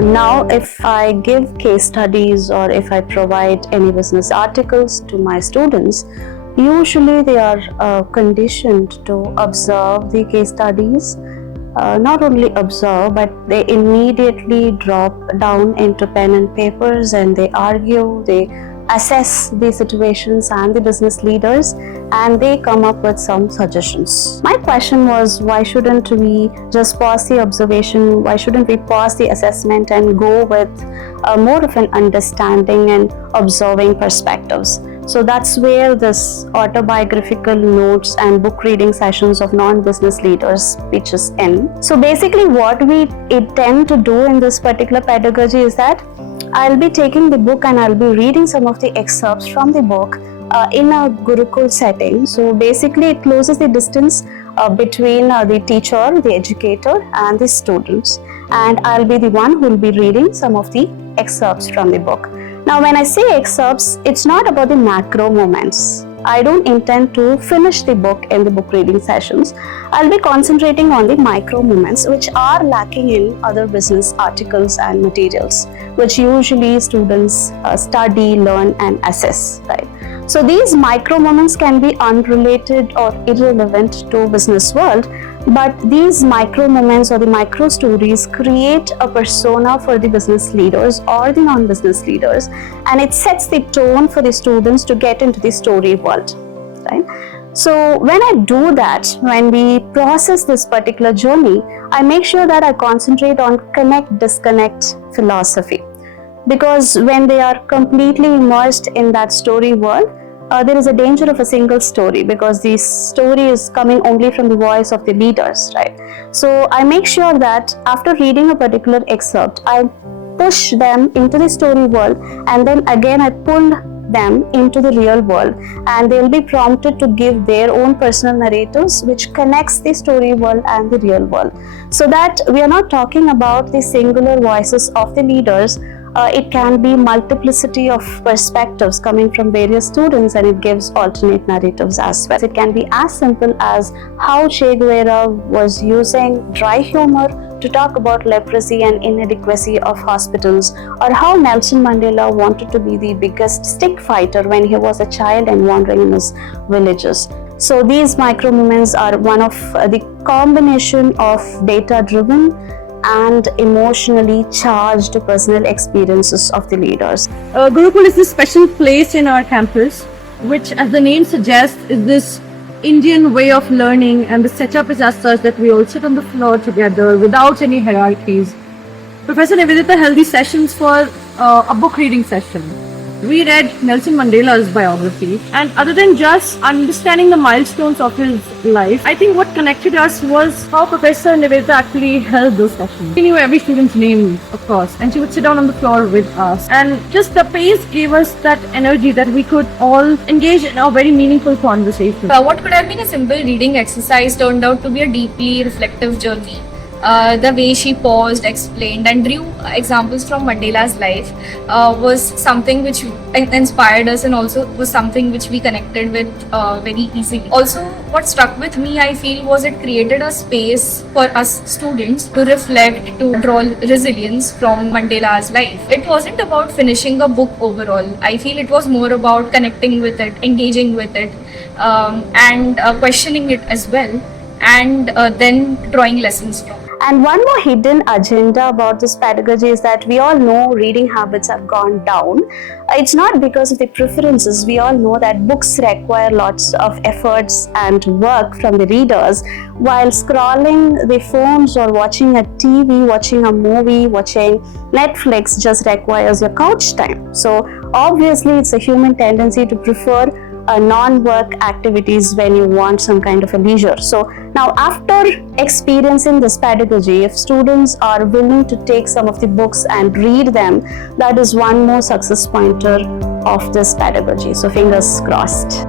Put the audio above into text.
Now, if I give case studies or if I provide any business articles to my students, usually they are conditioned to observe the case studies. Not only observe, but they immediately drop down into pen and papers and they argue, they assess the situations and the business leaders, and they come up with some suggestions. My question was, why shouldn't we just pause the observation? Why shouldn't we pause the assessment and go with more of an understanding and observing perspectives? So that's where this autobiographical notes and book reading sessions of non-business leaders pitches in. So basically what we intend to do in this particular pedagogy is that I'll be taking the book and I'll be reading some of the excerpts from the book in a Gurukul setting. So basically it closes the distance between the teacher, the educator and the students, and I'll be the one who will be reading some of the excerpts from the book. Now when I say excerpts, it's not about the macro moments. I don't intend to finish the book in the book reading sessions. I'll be concentrating on the micro moments which are lacking in other business articles and materials, which usually students study, learn and assess, right? So these micro moments can be unrelated or irrelevant to business world, but these micro moments or the micro stories create a persona for the business leaders or the non-business leaders, and it sets the tone for the students to get into the story world, right? So when I do that, when we process this particular journey, I make sure that I concentrate on connect-disconnect philosophy, because when they are completely immersed in that story world, there is a danger of a single story, because the story is coming only from the voice of the leaders, right? So I make sure that after reading a particular excerpt, I push them into the story world, and then again I pull them into the real world, and they'll be prompted to give their own personal narratives which connects the story world and the real world, so that we are not talking about the singular voices of the leaders. It can be multiplicity of perspectives coming from various students, and it gives alternate narratives as well. It can be as simple as how Che Guevara was using dry humor to talk about leprosy and inadequacy of hospitals, or how Nelson Mandela wanted to be the biggest stick fighter when he was a child and wandering in his villages. So these micro moments are one of the combination of data-driven and emotionally charged personal experiences of the leaders. Gurukul is this special place in our campus, which, as the name suggests, is this Indian way of learning, and the setup is as such that we all sit on the floor together without any hierarchies. Professor Nivedita held these sessions for a book reading session. We read Nelson Mandela's biography, and other than just understanding the milestones of his life, I think what connected us was how Professor Nivedita actually held those sessions. She knew every student's name, of course, and she would sit down on the floor with us, and just the pace gave us that energy that we could all engage in a very meaningful conversation. What could have been a simple reading exercise turned out to be a deeply reflective journey. The way she paused, explained and drew examples from Mandela's life was something which inspired us, and also was something which we connected with very easily. Also, what struck with me, I feel, was it created a space for us students to reflect, to draw resilience from Mandela's life. It wasn't about finishing a book overall. I feel it was more about connecting with it, engaging with it, and questioning it as well, and then drawing lessons from it. And one more hidden agenda about this pedagogy is that we all know reading habits have gone down. It's not because of the preferences. We all know that books require lots of efforts and work from the readers, while scrolling the phones or watching a TV, watching a movie, watching Netflix just requires your couch time. So obviously it's a human tendency to prefer non-work activities when you want some kind of a leisure. So now, after experiencing this pedagogy, if students are willing to take some of the books and read them, that is one more success pointer of this pedagogy. So fingers crossed.